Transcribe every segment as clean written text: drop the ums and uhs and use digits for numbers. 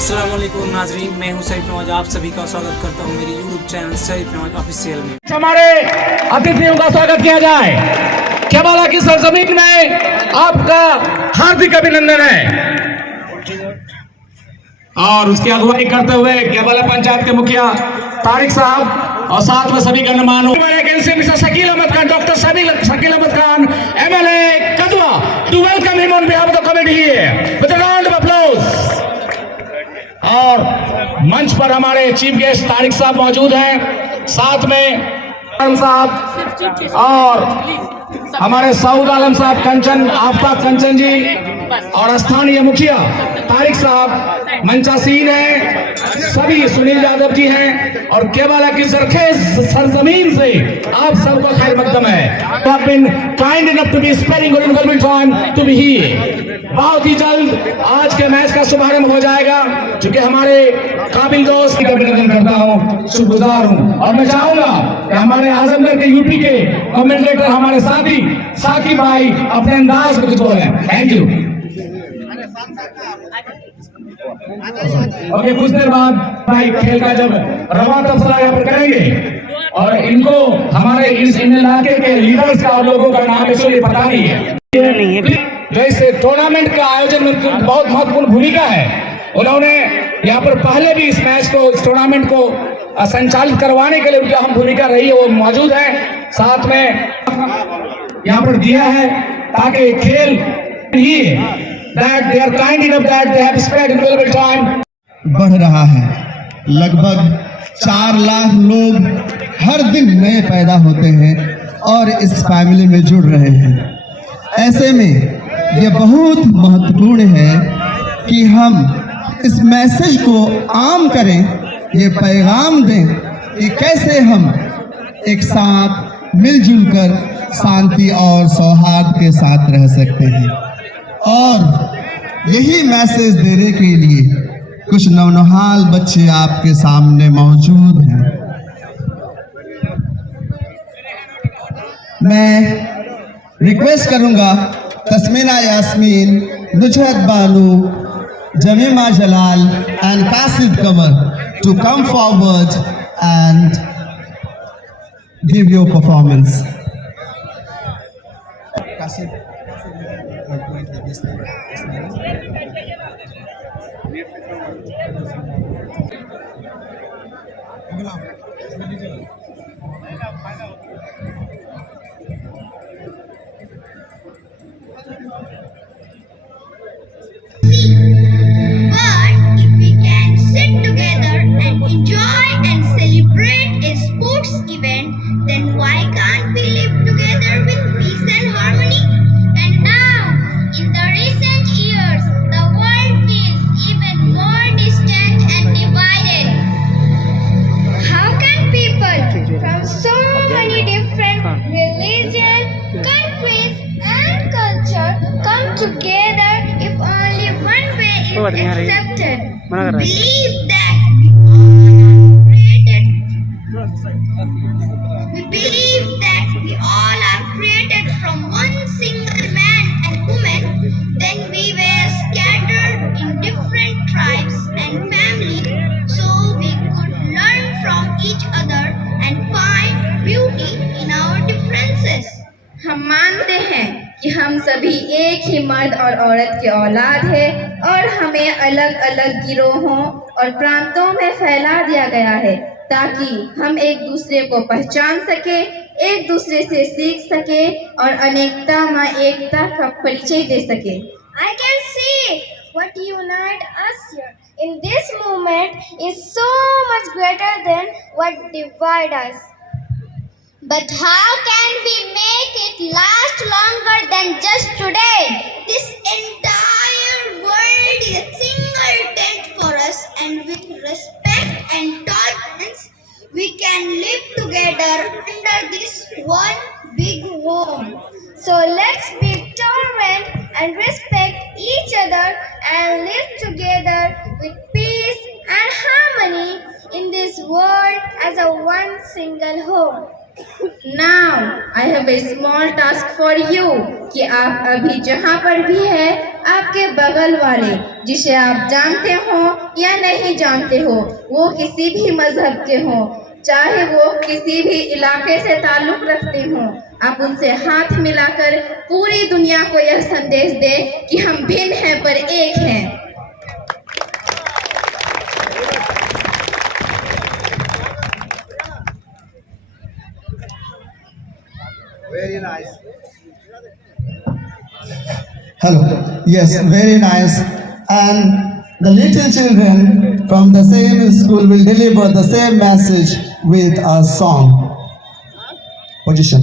अस्सलाम वालेकुम नाजरीन, मैं हूं सईद नवाज। आप सभी का स्वागत करता हूं मेरे YouTube channel Saeed Nawaz official में। हमारे अतिथियों का स्वागत किया जाए। केबाला की सरजमीन में आपका हार्दिक अभिनंदन है। और उसकी अगुवाई करते हुए केबाला पंचायत के मुखिया तारिक साहब और साथ में सभी गणमान्य mister Shakeel Ahmed Khan, doctor Shakeel Ahmed Khan, MLA Kadwa, to welcome him on behalf of the committee here with a round of applause. और मंच पर हमारे चीफ गेस्ट तारिक साहब मौजूद हैं, साथ में साहब और हमारे सऊद आलम साहब, कंचन आफ्ताब कंचन जी और स्थानीय मुखिया तारिक साहब मंचासीन हैं, सभी सुनील यादव जी हैं और केबाला की सरजमीन से आप सबको खैर मकदम है। तो you been kind enough to be sparing your invaluable time to be here. बहुत ही जल्द आज के मैच का शुभारंभ हो जाएगा, क्योंकि हमारे काबिल दोस्त का अभिनंदन करता हूँ, शुक्रगुजार हूँ। और मैं चाहूंगा कि हमारे आजमगढ़ के यूपी के कमेंटेटर हमारे साथी साकिब भाई अपने अंदाज में कुछ बोले। Thank you. ओके, कुछ देर बाद भाई खेल का जब रवा तफसला यहाँ पर करेंगे और इनको हमारे इन इलाके के लीडर्स का और लोगों का नाम इसलिए पता नहीं है। जो इस टूर्नामेंट का आयोजन में बहुत महत्वपूर्ण भूमिका है, उन्होंने यहाँ पर पहले भी इस मैच को, इस टूर्नामेंट को संचालित करवाने के लिए उनकी अहम भूमिका रही है, वो मौजूद है। साथ में यहाँ पर दिया है ताकि खेल ही that they are kind enough that they have spent valuable time बढ़ रहा है। लगभग 4 लाख लोग हर दिन नए पैदा होते हैं और इस फैमिली में जुड़ रहे हैं। ऐसे में ये बहुत महत्वपूर्ण है कि हम इस मैसेज को आम करें, ये पैगाम दें कि कैसे हम एक साथ मिलजुल कर शांति और सौहार्द के साथ रह सकते हैं। और यही मैसेज देने के लिए कुछ नौनहाल बच्चे आपके सामने मौजूद हैं। मैं रिक्वेस्ट करूंगा Tasmina Yasmin, Nuzhat Banu, Jamima Jalal and Qasid Kamar to come forward and give your performance. accepted. We believe that we all are created from one single man and woman. Then we were scattered in different tribes and families, so we could learn from each other and find beauty in our differences. हम मानते हैं कि हम सभी एक ही मर्द और औरत के औलाद है और हमें अलग अलग गिरोहों और प्रांतों में फैला दिया गया है ताकि हम एक दूसरे को पहचान सके, एक दूसरे से सीख सके और अनेकता में एकता का परिचय दे सके। I can see what unites us here in this moment is so much greater than what divides us. But how can we make it last longer than just today? This entire world is a single tent for us, and with respect and tolerance, we can live together under this one big home. So let's be tolerant and respect each other and live together with peace and harmony in this world as a one single home. Now I have a small task for you कि आप अभी जहाँ पर भी है आपके बगल वाले जिसे आप जानते हो या नहीं जानते हो, वो किसी भी मजहब के हो, चाहे वो किसी भी इलाके से ताल्लुक रखते हो, आप उनसे हाथ मिलाकर पूरी दुनिया को यह संदेश दे कि हम भिन्न हैं पर एक हैं। Hello. Yes, very nice. And the little children from the same school will deliver the same message with a song. Position.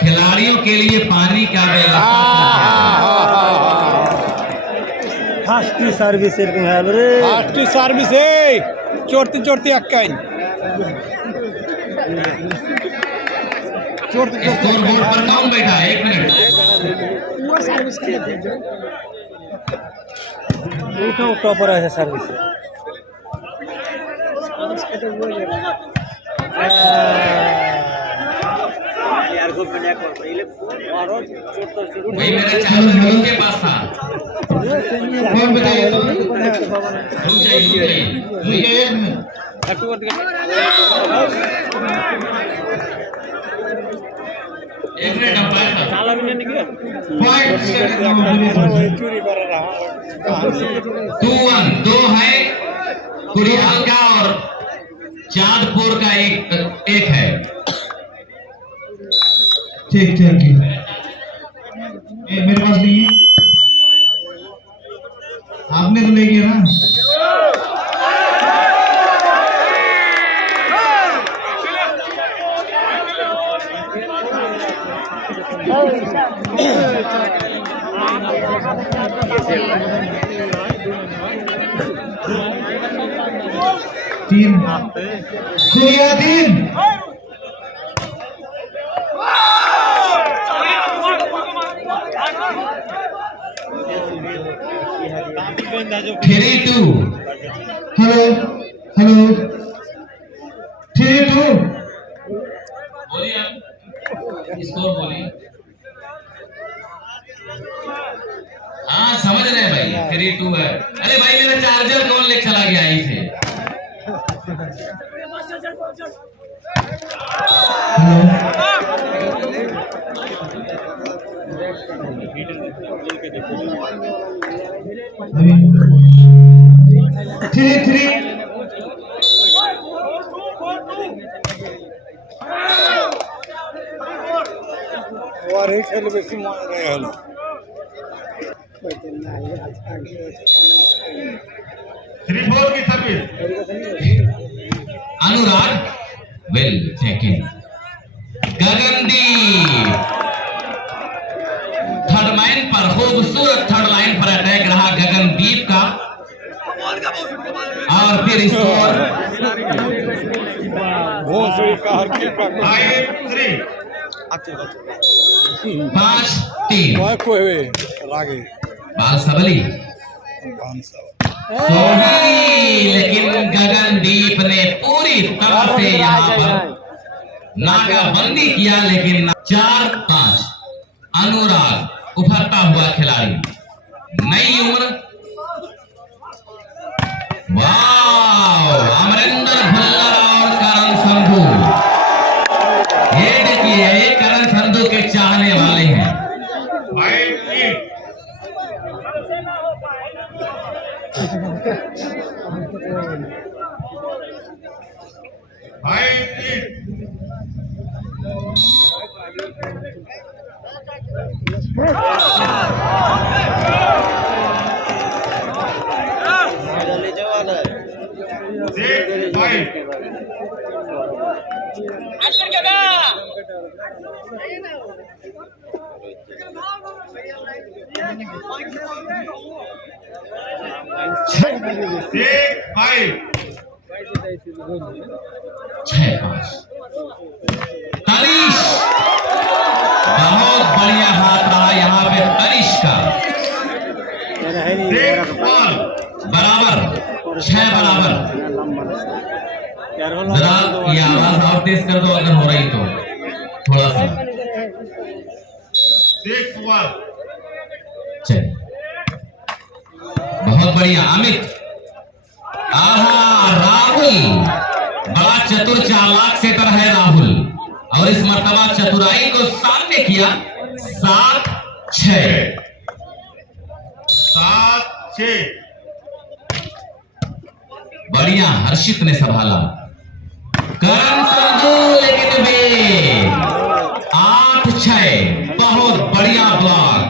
खिलाड़ियों के लिए पानी का व्यवस्था ফার্স্টটি সার্ভিস এরকম হবে রে ফার্স্ট সার্ভিসে চড়তে চড়তে আক্কাই চড়তে स्कोर बोर्ड पर कौन बैठा है? 1 मिनट। ওটাও টপার আছে সার্ভিস वही मेरा चालू ढोल के पास था। कौन बताइए? रुक जाइए। एक मिनट अंपायर साहब। চুরি করে रहा 2-1 2 है कुड़ियाल का और चांदपुर का एक है। ठीक ठीक ठीक। ये मेरे पास नहीं है, आपने तो ले गया ना। तीन खुलिया 3। Three two. Hello hello 3-2। बोलिए आप स्कोर बोलिए। हाँ समझ रहे हैं भाई 3-2 है। अरे भाई मेरा चार्जर कौन ले चला गया यहीं से? थ्री थ्री और एक खेल बेसी मान रहे हलो 3-4 की service. Anurag well taken. Gagandeep third line पर खूबसूरत थर्ड लाइन पर अटैक रहा गगनदीप का और फिर स्कोर भोसड़ी का हर की 5-3। कोई रागे बाल सबली सोही, लेकिन गगनदीप ने पूरी तरह से यहाँ पर नाकाबंदी किया, लेकिन 4-5। अनुराग उभरता हुआ खिलाड़ी, नई उम्र। वाह, अमरिंदर भुल्लर और करण संधू। ये देखिए ये करण संधू के चाहने वाले हैं। छह पांच तनिष, बहुत बढ़िया हाथ रहा यहाँ पे तनिष का। बराबर, छह बराबर। जरा ये आवाज आप तेज कर दो अगर हो रही तो, थोड़ा सा। चल, बहुत बढ़िया अमित। आहा, राहुल बड़ा चतुर चालाक सेटर है राहुल, और इस मर्तबा चतुराई को सामने किया। 7-6 बढ़िया हर्षित ने संभाला। करण संधू लेकिन वे 8-6 बहुत बढ़िया ब्लॉक।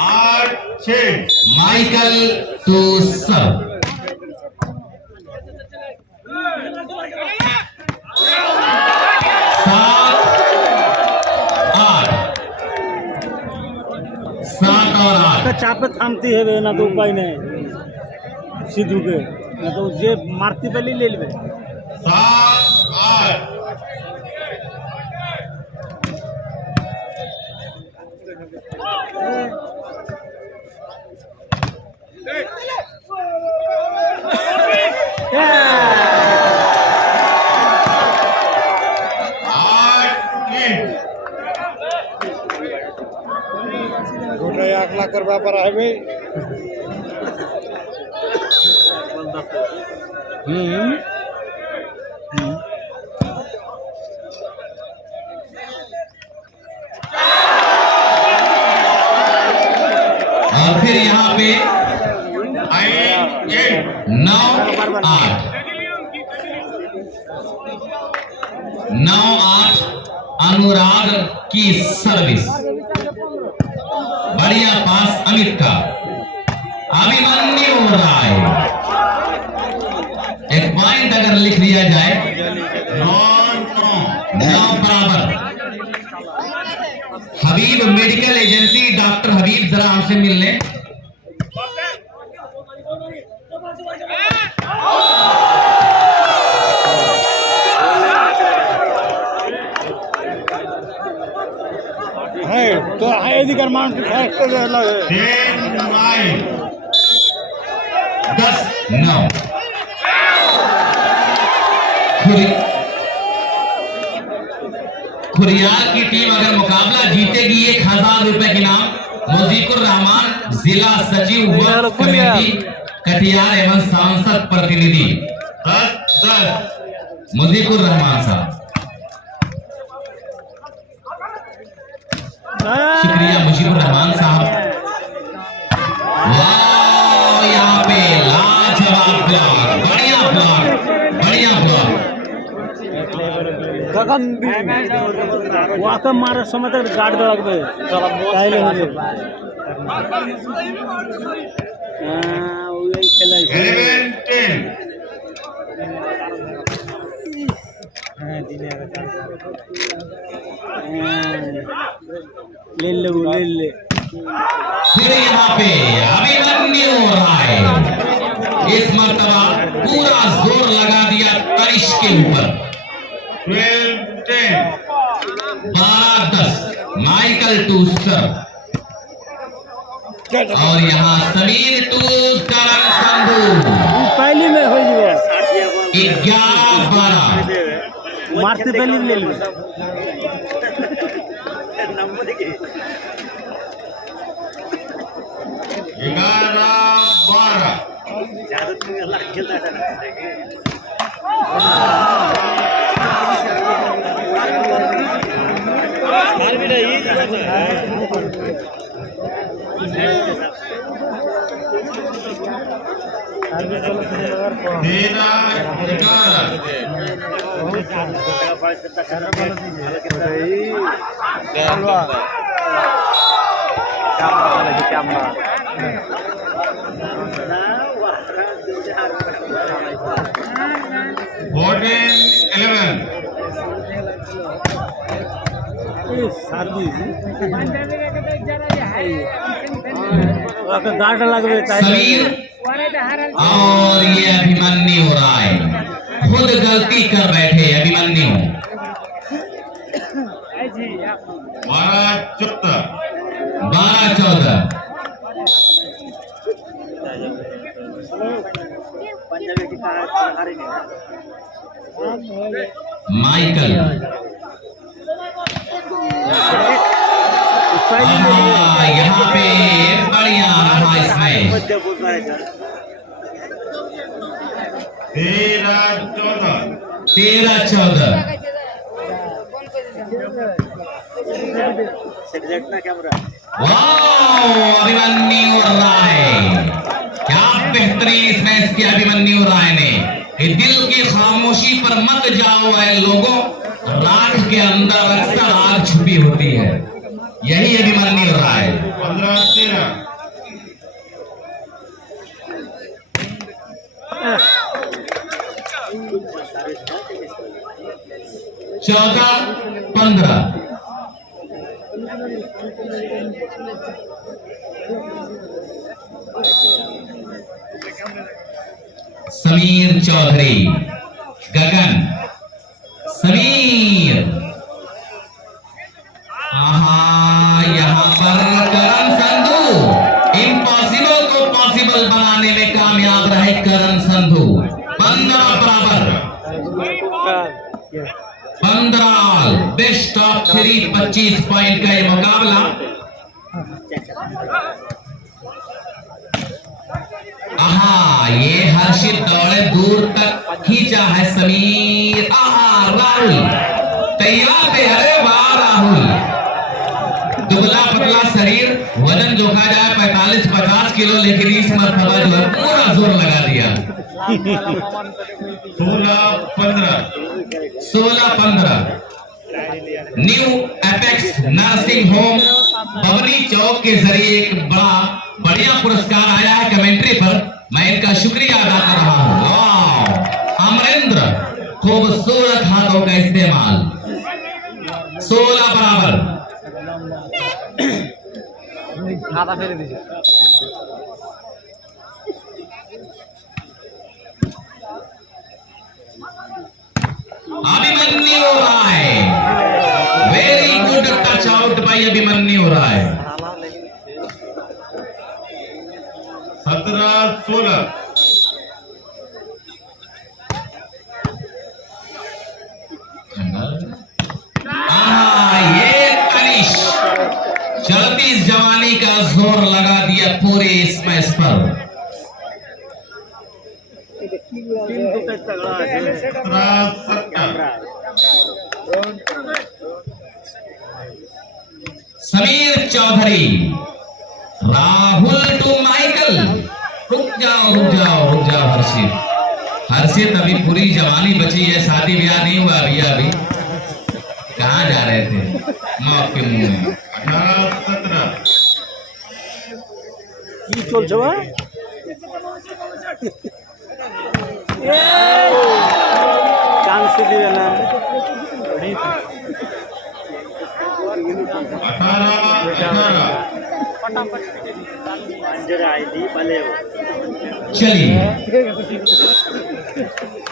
8-6 Michael to serve. 7 और 8 चापे थामती है ना तो उपाय नहीं सीधू के, ना तो जे मारती पहले ले लेबे। 7-8 8 लाख करवा पर है भाई। और फिर यहाँ पे 9-8 अनुराग की सर्विस। बढ़िया पास अमित का। अभिमन्यु राय, एक पॉइंट अगर लिख दिया जाए। 9 बराबर। हबीब मेडिकल एजेंसी, डॉक्टर हबीब जरा हमसे मिल लें। है तो है अधिकार मान के फास्ट लगे 10-9 खुरियार की टीम अगर मुकाबला जीतेगी 1000 रुपए के नाम मुजीबुर रहमान, जिला सचिव वर्क कमेटी कटिहार एवं सांसद प्रतिनिधि 10-10 मुजीबुर रहमान साहब। शुक्रिया मुजीबुर रहमान साहब। वाह, यहाँ पे लाजवाब ब्लॉक, बढ़िया ब्लॉक, बढ़िया ब्लॉक। गगन वाकई मारे समय तक गाड़ दे लगबे पहले हो गए। हां वो यही खेला है। 11-10 हां दिने ले ले फिर यहाँ पे अभिमन्यु राय, इस मर्तबा पूरा जोर लगा दिया तनिष के ऊपर। 12-10 12-10 माइकल टू सर्व। और यहाँ समीर टू करण संधू। पहली में हो गया 11-12 मारते पहले ले लो। शादी गाठ लगवे समीर और ये अभिमन्यु राय खुद गलती कर बैठे। अभिमन्यु 12-14 12-14 माइकल यहाँ पे बढ़िया रहा इसमें 13-14 वाह अभिमन्यु राय, क्या बेहतरीन इसमें इसके अभिमन्यु राय ने। ये दिल की खामोशी पर मत जाओ ऐ लोगों, राख के अंदर अक्सर आग छुपी होती है। यही अभिमन्यु राय। 15-13 14-15 समीर चौधरी, गगन, समीर, यहाँ पर करण संधू इम्पॉसिबल को पॉसिबल बनाने में कामयाब रहे। करण संधू 15 बेस्ट ऑफ 3 25 पॉइंट का ये मुकाबला। ये हर्षित दौड़े दूर तक खींचा है समीर। राहुल तैयार थे। अरे वाह राहुल, दुबला पतला शरीर, वजन जोखा जाए 45-50 किलो, लेकिन इस मरतबा जो है पूरा जोर लगा दिया। 16-15 न्यू एपेक्स नर्सिंग होम बबनी चौक के जरिए एक बढ़िया पुरस्कार आया है कमेंट्री पर। मैं इनका शुक्रिया अदा कर रहा हूँ। अमरेंद्र, खूबसूरत हाथों का इस्तेमाल। 16 Abhimanyu Rai, very good touch out by Abhimanyu Rai. 17-16 ये तनिष चलती इस जवानी का जोर लगा दिया पूरे इस मैच पर। 17-17 समीर चौधरी, राहुल टू माइकल। रुक जाओ हर्षित। हर्षित अभी पूरी जवानी बची है, शादी ब्याह नहीं हुआ अभी। कहाँ जा रहे थे मौत के मुंह में। 18-17 चांस दिया ना 18-18 चलिए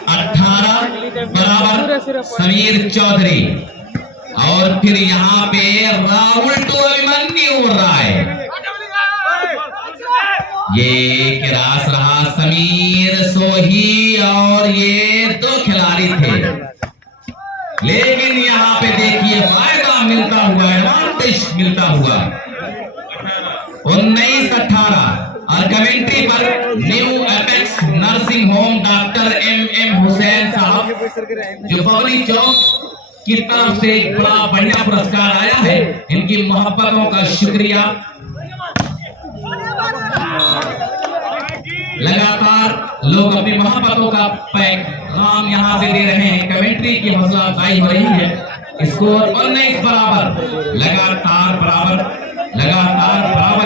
18 समीर चौधरी, और फिर यहाँ पे राहुल टू अभिमन्यु राय। ये क्रास रहा समीर सोही, और ये 2 खिलाड़ी थे, लेकिन यहाँ पे देखिए फायदा मिलता हुआ, एडवांटेज मिलता हुआ। 19-18 और कमेंट्री पर new apex nursing home doctor MM Hussain साहब, जो बबनी चौक की तरफ से एक बड़ा बढ़िया पुरस्कार आया है। इनकी मोहब्बतों का शुक्रिया। लगातार लोग अपनी मोहब्बतों का पैगाम यहाँ से दे रहे हैं। कमेंट्री की हौसला अफजाई हो रही है। स्कोर 19 बराबर, लगातार बराबर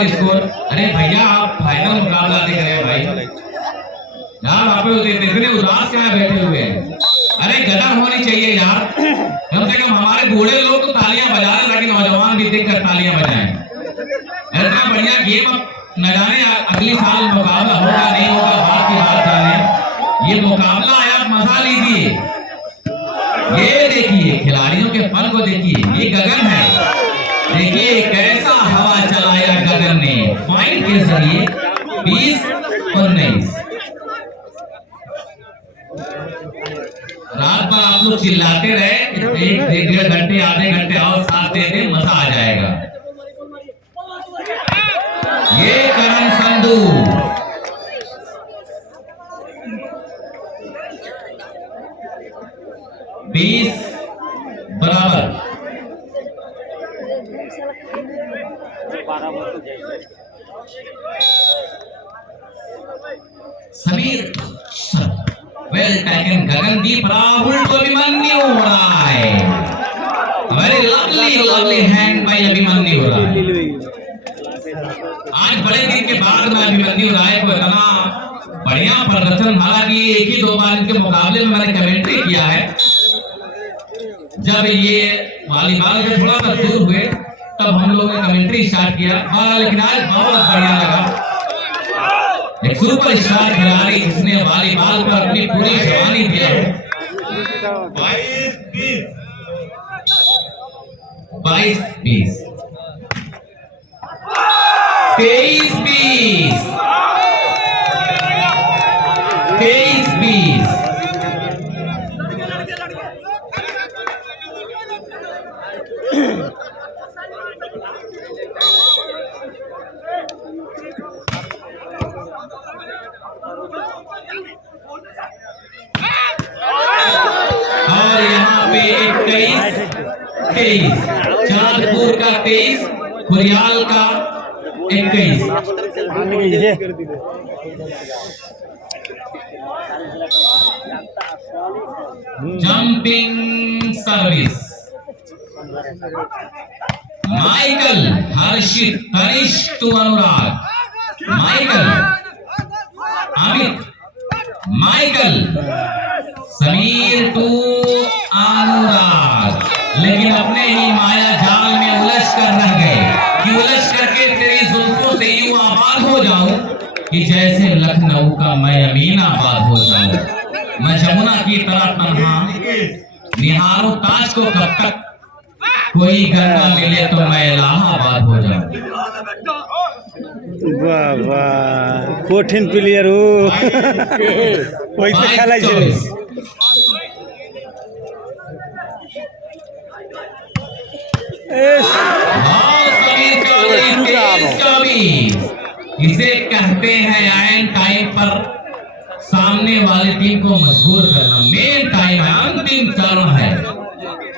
स्कोर। अरे भैया आप फाइनल मुकाबला देख रहे हैं भाई, यार आप इतने उदास क्या बैठे हुए हैं। अरे गदर होनी चाहिए यार, कम से कम हमारे बूढ़े लोग तो तालियां बजा रहे, लेकिन रात भर आप लोग चिल्लाते रहे, एक 1.5 घंटे आधे घंटे और साथ दे दे, मजा आ जाएगा। ये करण संधू, बीस बराबर। Sameer well taken. गगनदीप राहुल को Abhimanyu Rai, very lovely hand by Abhimanyu Rai. आज बड़े दिन के बाद में अभिमन्यु राय को इतना बढ़िया प्रदर्शन, हालांकि एक ही 2 बार इनके मुकाबले में मैंने कमेंट्री किया है। जब ये वॉलीबॉल के थोड़ा सा दूर हुए तब हम लोगों ने कमेंट्री स्टार्ट किया, लेकिन आज बहुत बढ़िया लगा। एक सुपर स्टार खिलाड़ी जिसने वॉलीबॉल पर अपनी पूरी जवानी दिया है। 22-20, 23-20, 23-20। और यहाँ पे 21-23, चांदपुर का 23, खुरियाल का 21। Jumping service, Michael Harshit, Tanishk to Anurag, Michael Amit, Michael Sameer to Anurag. लेकिन अपने ही माया जाल में उलझ कर रह गए कि उलझ करके तेरी जुल्फों से यूं आबाद हो जाऊं कि जैसे लखनऊ का मैं अमीनाबाद हो जाऊं। मैं जमुना की तरह तन्हा निहारूं ताज को, कब तक कोई गंगा मिले तो मैं इलाहाबाद हो जाऊं। वाह वाह, कठिन प्लेयर हो। वैसे खेला इसे कहते हैं आयन टाइम पर सामने वाले टीम को मजबूर करना। मेन टाइम है, अंतिम चरण है।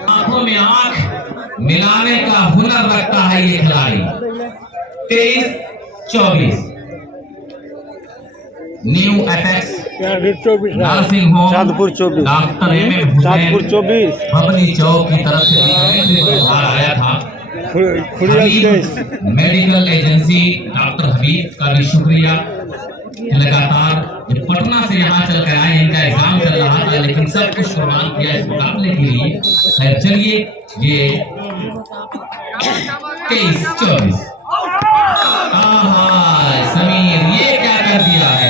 आंखों में आंख मिलाने का हुनर रखता है ये खिलाड़ी। 23-24, new attacks nursing home Chandpur 24, doctor M Chandpur 24, Bhavani चौक की तरफ से आया था। मेडिकल एजेंसी डॉक्टर हबीब का भी शुक्रिया। लगातार पटना से यहाँ चल कर आए, इनका एग्जाम चल रहा था लेकिन सब कुछ कुर्बान किया इस मुकाबले के लिए। खैर चलिए, ये 23-24, समीर ये क्या कर दिया है।